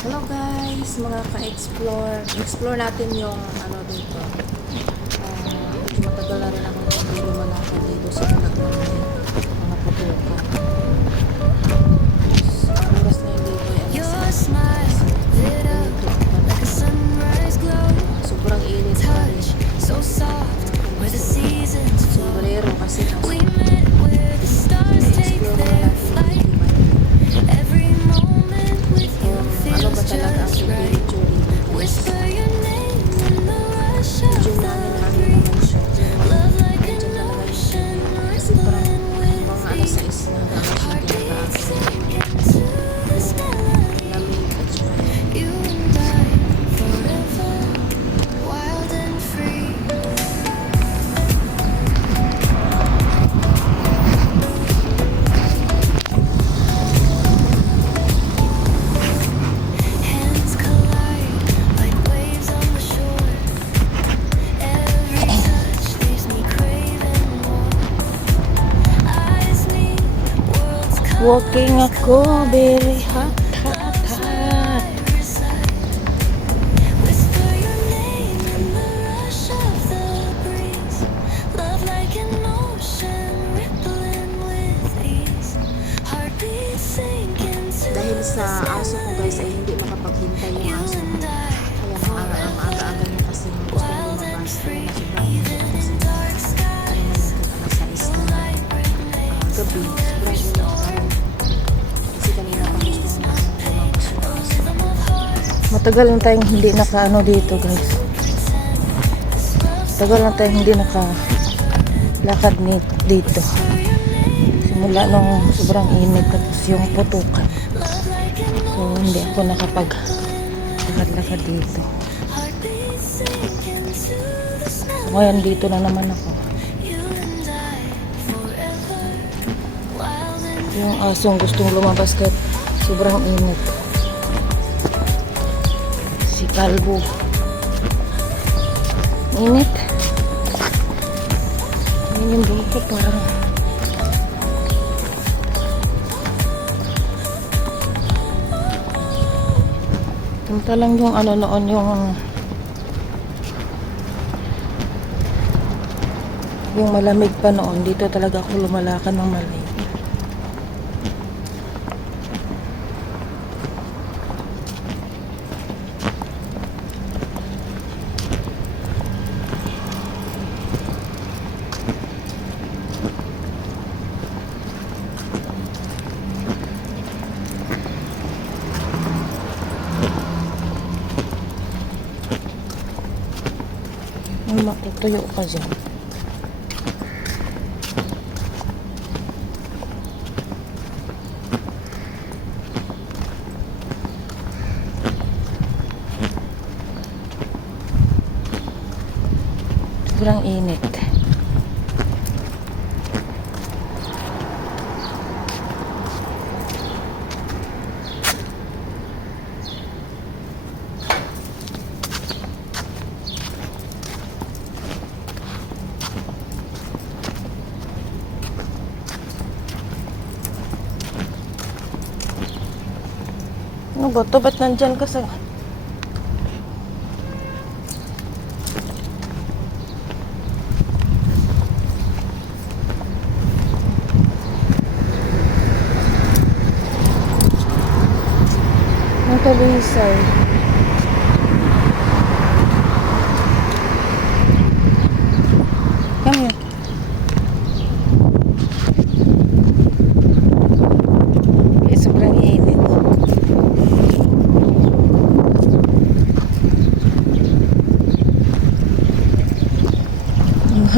Hello guys, mga ka-explore. Explore natin yung ano dito. Medyo matagal na rin ako hindi lumalakad dito sa Bulak ng mga putukan. Ang oras ngayon dito ay alas 6. Sobrang init pa rin. Sombrero kasi nasa explore na natin yung ano ba talaga ang temperature dito guys. Medyo hangin-hangin naman siya. Pero nandiyan talaga yung kasi parang mga alas 6 na hanggang alas 7 nag-aaral. Lamig at saka walking ako very hot, hot, hot. Dahil sa aso ko guys ay hindi makapaghintay yung aso ko. Kaya ang aga-aga niya kasi gusto lumabas. Kaya sobrang init kasi ano natin alas 6 na gabi. Sobrang init. Kasi kanina pa gusto ko lumabas yung aso. Matagal lang tayong hindi naka-ano dito guys. Matagal lang tayong hindi naka-lakad dito. Simula nung sobrang init tapos yung putukan. So hindi ako nakapag-lakad dito. So ngayon dito na naman ako. Yung asong gustong lumabas kahit sobrang init. Si Kalbo. Init. Yan yung buhok ko parang punta lang yung ano noon yung malamig pa noon. Dito talaga ako lumalakad ng malamig. Matutuyo ka dyan. Sobrang init. Ano ba ito? Ba't nandyan ka sa... Ang talisay. Come here. Sobrang init.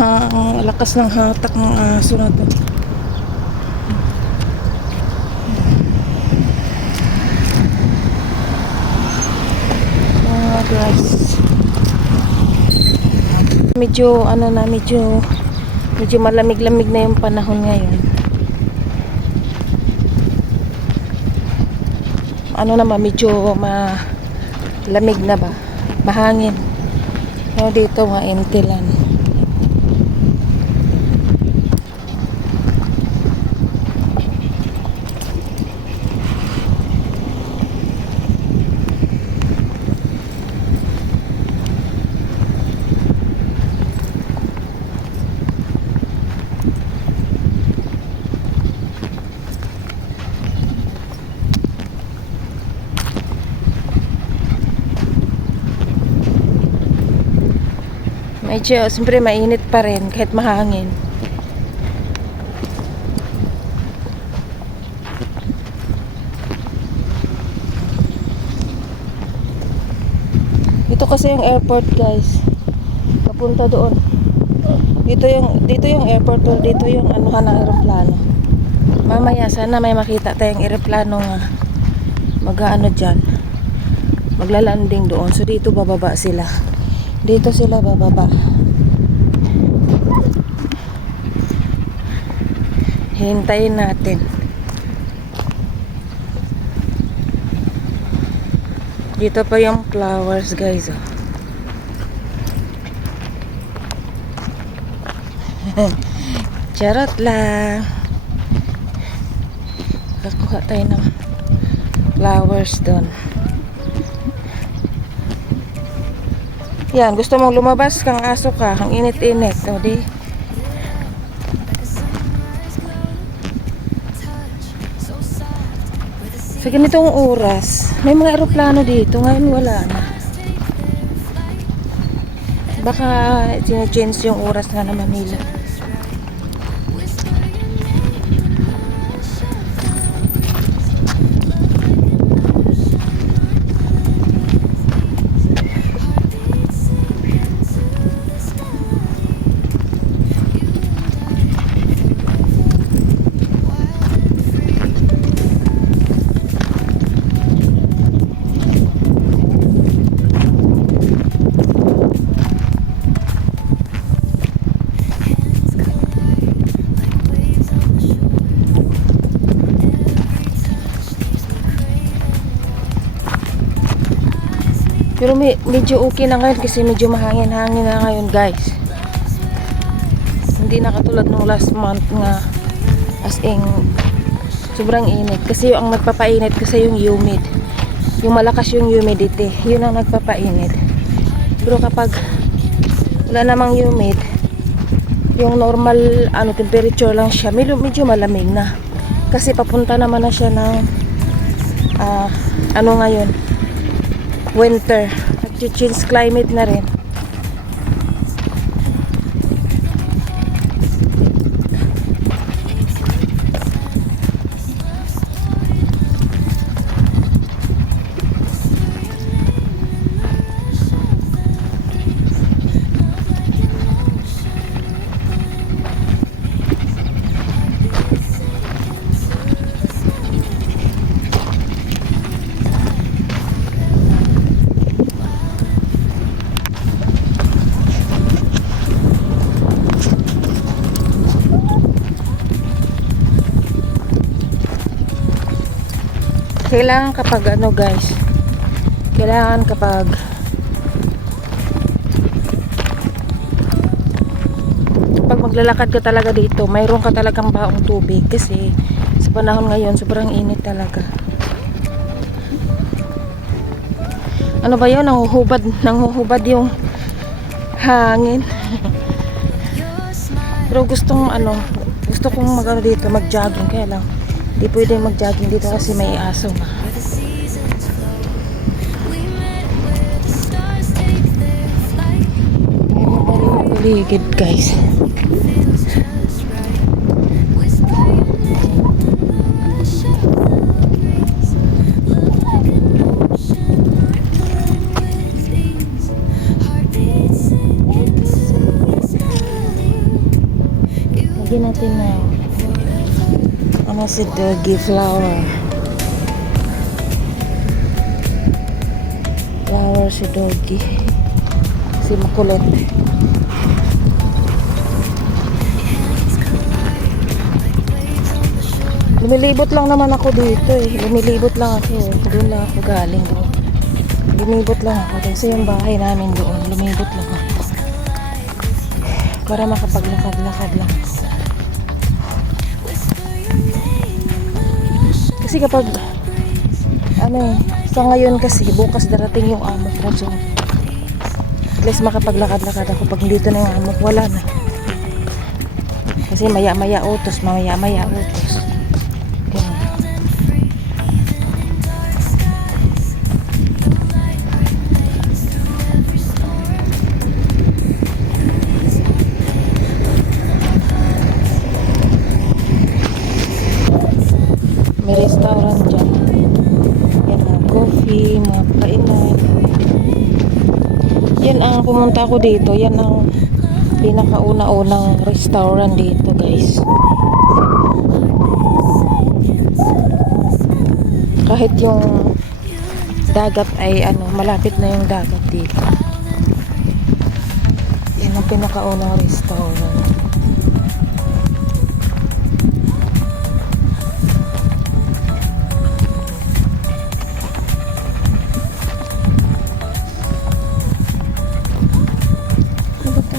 Ang lakas ng hatak ng aso na to. Guys, medyo malamig-lamig na yung panahon ngayon. Ano naman, medyo malamig na ba, mahangin. So dito empty lang. Medyo, siyempre mainit pa rin kahit mahangin. Ito kasi yung airport, guys. Papunta doon. Dito yung airport, dito yung anuhan ng eroplano. Mamaya sana may makita tayong eroplano nga mag-aano diyan. Maglalanding doon. So dito bababa sila. Dito sila bababa. Hintayin natin. Dito pa yung flowers, guys. Oh. Charot lang. Kakuha tayo ng flowers doon. Yan, gusto mong lumabas kang aso ka. Ang init-init. O di. Sa ganitong oras, may mga eroplano dito. Ngayon wala na. Baka change yung oras nga naman nila. Pero medyo okay na ngayon kasi medyo mahangin-hangin na ngayon, guys. Hindi na katulad nung last month nga as in sobrang init. Kasi yung nagpapainit kasi yung humid. Yung malakas yung humidity. Yun ang nagpapainit. Pero kapag wala namang humid, yung normal temperature lang siya, medyo malamig na. Kasi papunta naman na siya ng ngayon, winter. Nag-change climate na rin. Kailangan kapag guys, kailangan kapag maglalakad ka talaga dito, mayroon ka talagang baong tubig kasi sa panahon ngayon sobrang init talaga. Ano ba yun? Nanghuhubad yung hangin. Pero gusto kong dito mag-jogging, kaya lang di pwede mag-jogging dito kasi may aso nga. Paligid, guys. Lagyan natin na si doggy flower si doggy, si makulit. Lumilibot lang naman ako dito lumilibot lang ako, doon lang ako galing doon. Lumibot lang ako doon sa yung bahay namin doon, lumibot lang ako para makapaglakad-lakad lang ako. Kasi kapag sa ngayon kasi bukas darating yung amo ko, so at least makapaglakad-lakad ako. Pag dito na yung amo ko, wala na kasi maya-maya utos. coffee, mga kainan. Yan ang pumunta ako dito. Yan ang pinakauna-unang restaurant dito, guys. Kahit yung dagat ay malapit na yung dagat dito. Yan ang pinakaunang restaurant.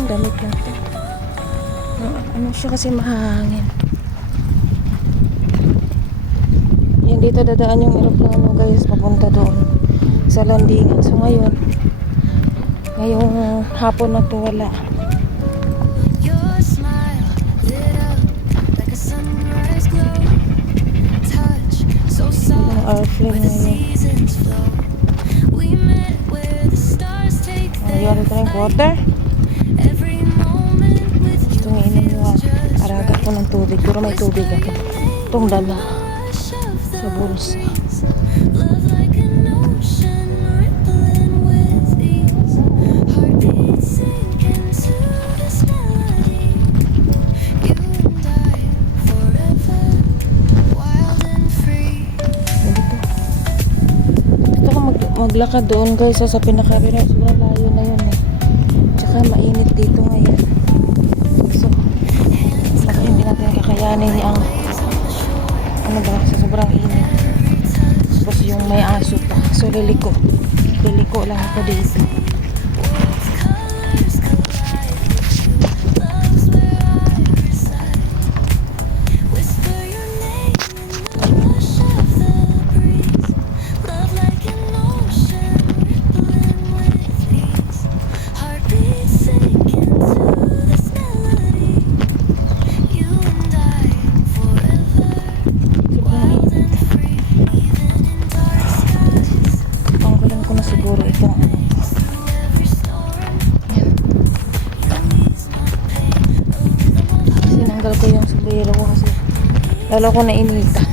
Damit natin. Ano siya kasi mahangin. Yan dito dadaan yung aeroplano, guys, papunta doon sa landingan. So ngayong hapon na to wala. Yung airplane ngayon. Ayun, ito na yung water. Araga ko ng tubig, pero may tubig ako. Itong dala sa bulsa. Gusto ko maglakad doon, guys, sa pinakabira. Sobrang layo na yun eh. Tsaka mainit dito ngayon. Hindi natin kakayanin ang sa sobrang init. Tapos yung may aso pa, so liliko lang ako dito. Sinanggal ko yung sombrero ko kasi lalo ko nainitan.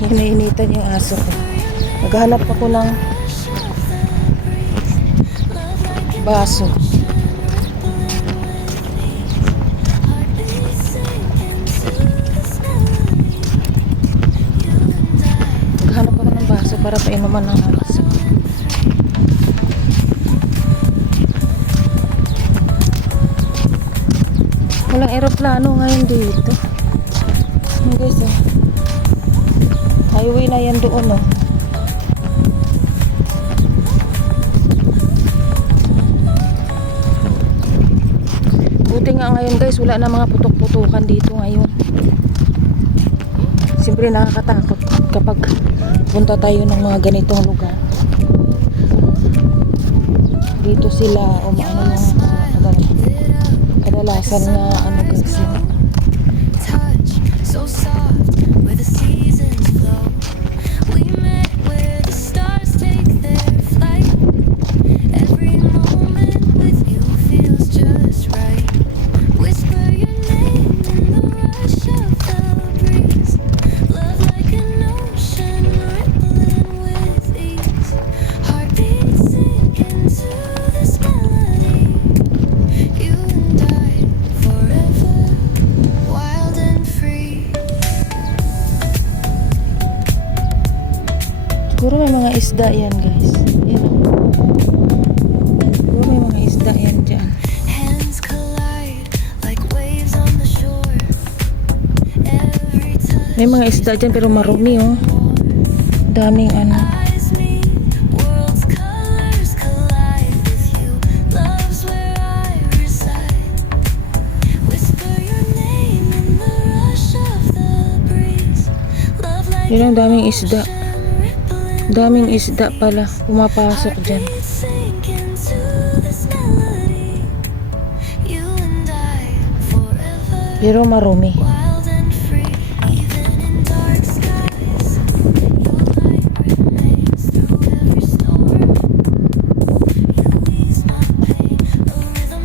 Yung nainitan yung aso ko. Naghanap ako ng baso. Naghanap ako ng baso para painuman ng aso. Walang aeroplano ngayon dito. Ayan, guys, highway na yan doon, oh. Buti nga ngayon, guys, wala na mga putok-putukan dito ngayon. Siyempre nakakatakot kapag punta tayo ng mga ganitong lugar. Dito sila umaano yung kadalasan nga kasi siguro may mga isda yan, guys. Yan, siguro may mga isda yan dyan. May mga isda dyan pero marumi, oh. Daming Yan ang daming isda. Daming isda pala pumapasok dyan. Pero marumi.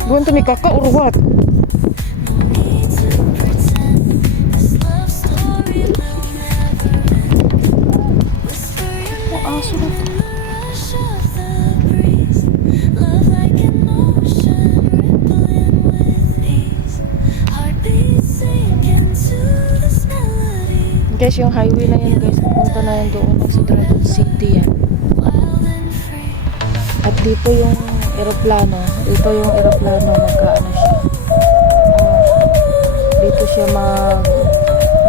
Buwan to may kaka or what? guys, yung highway na yan guys, papunta na yan doon sa Dragon City yan. At dito yung eroplano, magkaano siya.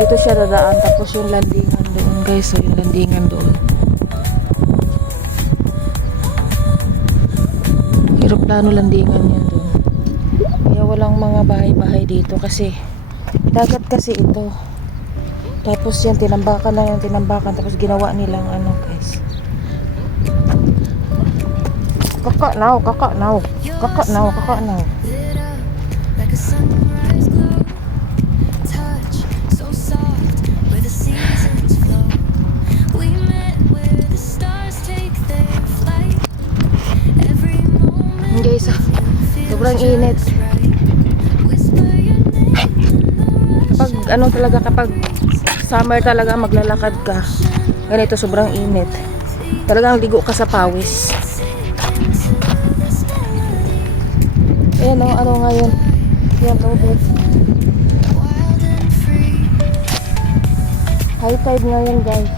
Dito siya dadaan, tapos yung landingan doon guys, so yung landingan doon. Eroplano landingan yan doon. Kaya walang mga bahay-bahay dito kasi dagat kasi ito. Tapos yan, tinambakan, tapos ginawa nilang ano guys. Kakanaw. Guys, sobrang init. Kapag summer talaga maglalakad ka, ganito sobrang init. Talagang ligo ka sa pawis. Ayan o, ano ngayon? Yan, tubig. High tide ngayon guys.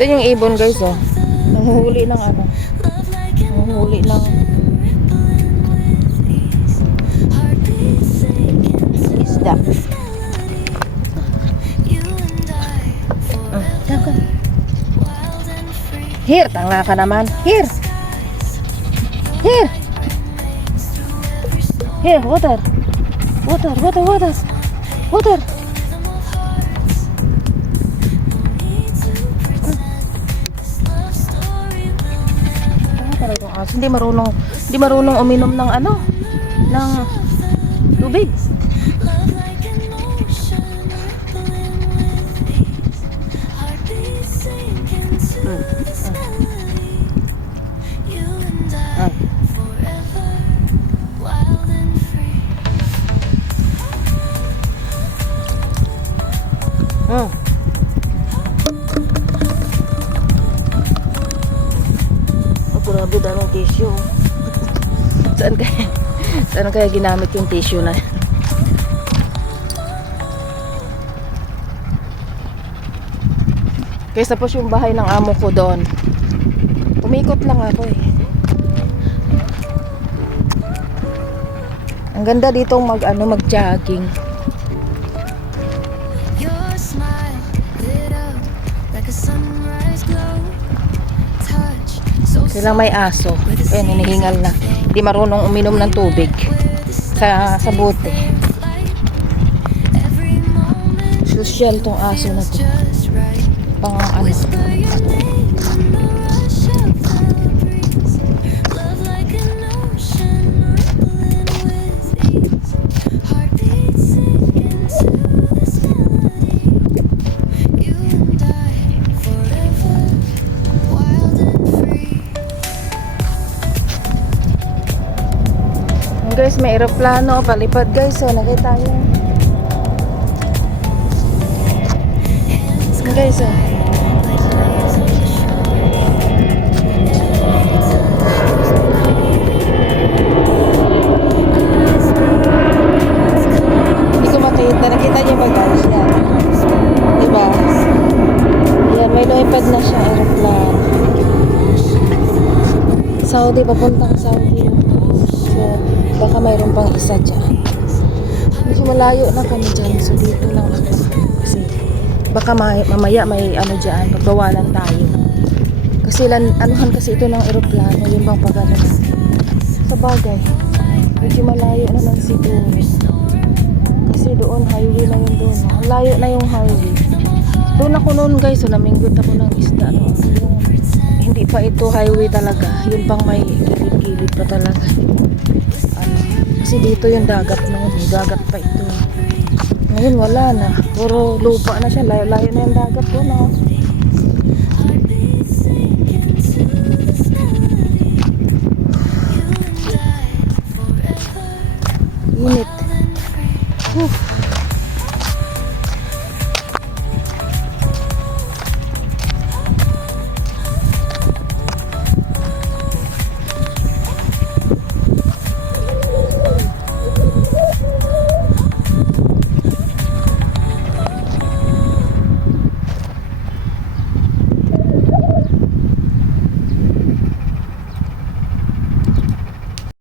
Ito yung ibon guys oh. Nanguhuli ng ano. Nanguhuli ng isda. Here, tanga ka naman. Here. Here, water. Hindi marunong uminom ng ano, ng tubig. Grabe, daming tissue. Saan kaya ginamit yung tissue na? Kaysa po yung bahay ng amo ko doon. Umikot lang ako eh. Ang ganda dito mag-jogging. Silang may aso. Ayan, hinihingal na. Hindi marunong uminom ng tubig sa bote. Social tong aso na to. Pang ano. Guys, may eroplano palipad guys. So, nakita nyo. Guys, oh. Hindi ko makita. Nakita nyo ba guys? Yan. Diba? Yan, may lumipad na siya eroplano. Saudi, papuntang Saudi. So, baka mayroon pang isa dyan. Medyo malayo na kami dyan. So, dito lang ako. Kasi, baka mamaya may ano dyan. Pagbawalan tayo. Kasi, anuhan kasi ito ng eroplano. Yung bang pagano. Sa bagay. Medyo malayo naman siguro. Kasi doon, highway na yun doon. Ang layo na yung highway. Doon ako noon guys. So, naminggot ako ng isda. No? Hindi pa ito highway talaga. Yun pang may gilid-gilid pa talaga. Kasi dito yung dagat noon. Dagat pa ito. Ngayon wala na. Puro lupa na siya. Layo-layo na yung dagat doon. No?